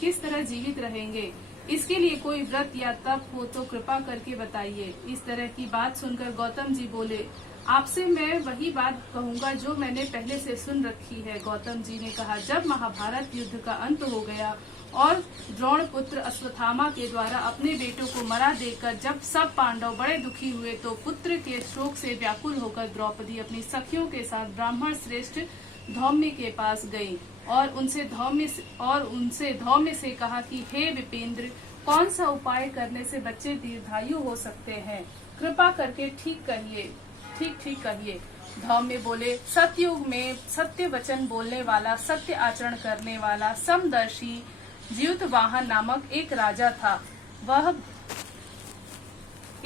किस तरह जीवित रहेंगे? इसके लिए कोई व्रत या तप हो तो कृपा करके बताइए। इस तरह की बात सुनकर गौतम जी बोले, आपसे मैं वही बात कहूंगा जो मैंने पहले से सुन रखी है। गौतम जी ने कहा, जब महाभारत युद्ध का अंत हो गया और द्रोण पुत्र अश्वत्थामा के द्वारा अपने बेटों को मरा देखकर जब सब पांडव बड़े दुखी हुए तो पुत्र के शोक से व्याकुल होकर द्रौपदी अपनी सखियों के साथ ब्राह्मण श्रेष्ठ धौम्य के पास गई और उनसे धौम्य से कहा कि हे विपेंद्र, कौन सा उपाय करने से बच्चे दीर्घायु हो सकते हैं? कृपा करके ठीक कहिए। धौम्य बोले, सतयुग में सत्य वचन बोलने वाला, सत्य आचरण करने वाला, समदर्शी ज्यूतवाहन नामक एक राजा था।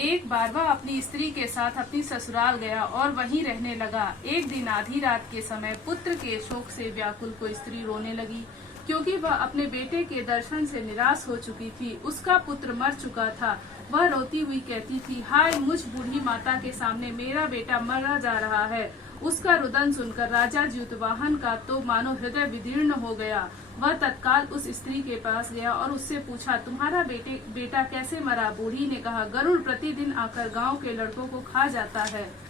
एक बार वह अपनी स्त्री के साथ अपनी ससुराल गया और वहीं रहने लगा। एक दिन आधी रात के समय पुत्र के शोक से व्याकुल कोई स्त्री रोने लगी, क्योंकि वह अपने बेटे के दर्शन से निराश हो चुकी थी। उसका पुत्र मर चुका था। वह रोती हुई कहती थी, हाय मुझ बूढ़ी माता के सामने मेरा बेटा मरा जा रहा है। उसका रुदन सुनकर राजा ज्यूतवाहन का तो मानो हृदय विदीर्ण हो गया। वह तत्काल उस स्त्री के पास गया और उससे पूछा, तुम्हारा बेटा कैसे मरा? बूढ़ी ने कहा, गरुड़ प्रतिदिन आकर गांव के लड़कों को खा जाता है।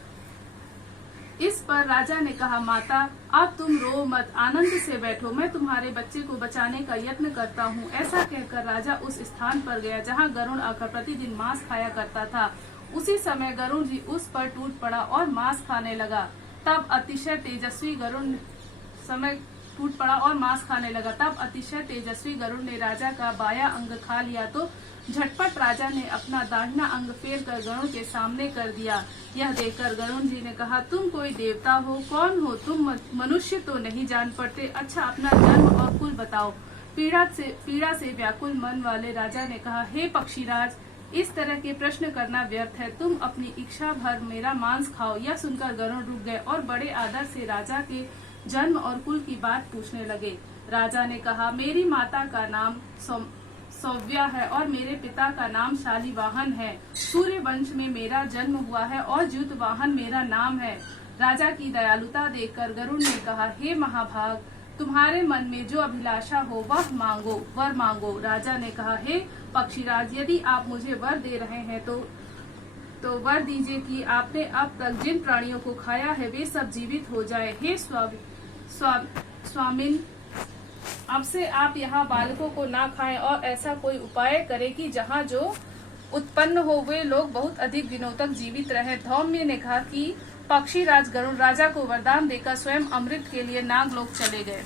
इस पर राजा ने कहा, माता अब तुम रो मत, आनंद से बैठो, मैं तुम्हारे बच्चे को बचाने का यत्न करता हूँ। ऐसा कहकर राजा उस स्थान पर गया जहाँ गरुड़ आकर प्रतिदिन मांस खाया करता था। उसी समय गरुड़ जी उस पर टूट पड़ा और मांस खाने लगा। तब अतिशय तेजस्वी गरुड़ ने राजा का बायां अंग खा लिया तो झटपट राजा ने अपना दाहिना अंग फेर कर गरुड़ के सामने कर दिया। यह देखकर गरुड़ जी ने कहा, तुम कोई देवता हो? कौन हो तुम? मनुष्य तो नहीं जान पड़ते। अच्छा, अपना जन्म और कुल बताओ। पीड़ा से व्याकुल मन वाले राजा ने कहा, हे पक्षीराज, इस तरह के प्रश्न करना व्यर्थ है। तुम अपनी इच्छा भर मेरा मांस खाओ। यह सुनकर गरुड़ रुक गए और बड़े आदर से राजा के जन्म और कुल की बात पूछने लगे। राजा ने कहा, मेरी माता का नाम सौव्या है और मेरे पिता का नाम शालिवाहन है। सूर्य वंश में मेरा जन्म हुआ है और ज्यूतवाहन मेरा नाम है। राजा की दयालुता देखकर गरुड़ ने कहा, हे महाभाग, तुम्हारे मन में जो अभिलाषा हो वह वर मांगो। राजा ने कहा, हे पक्षीराज, यदि आप मुझे वर दे रहे हैं तो वर दीजिए कि आपने अब तक जिन प्राणियों को खाया है वे सब जीवित हो जाए। हे स्वामिन, अब से आप यहाँ बालकों को ना खाएं और ऐसा कोई उपाय करें कि जहाँ जो उत्पन्न हो वे लोग बहुत अधिक दिनों तक जीवित रहे। धौम्य ने कहा कि पक्षीराज गरुड़ राजा को वरदान देकर स्वयं अमृत के लिए नागलोक चले गए।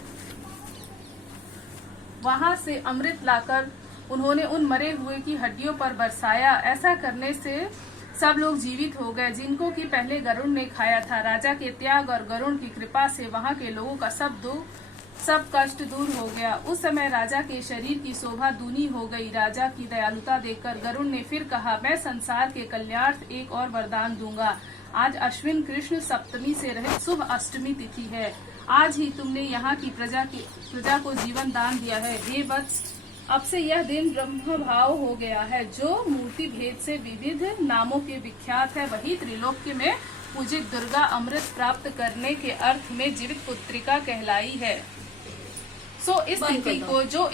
वहां से अमृत लाकर उन्होंने उन मरे हुए की हड्डियों पर बरसाया। ऐसा करने से सब लोग जीवित हो गए जिनको कि पहले गरुड़ ने खाया था। राजा के त्याग और गरुड़ की कृपा से वहां के लोगों का सब कष्ट दूर हो गया। उस समय राजा के शरीर की शोभा दूनी हो गई। राजा की दयालुता देखकर गरुड़ ने फिर कहा, मैं संसार के कल्याणार्थ एक और वरदान दूंगा। आज अश्विन कृष्ण सप्तमी से रहित शुभ अष्टमी तिथि है। आज ही तुमने यहाँ की प्रजा को जीवन दान दिया है। हे वत्स, अब से यह दिन ब्रह्म भाव हो गया है। जो मूर्ति भेद से विविध नामों के विख्यात है वही त्रिलोक्य में पूजित दुर्गा अमृत प्राप्त करने के अर्थ में जीवित पुत्रिका कहलाई है। इस तिथि को जो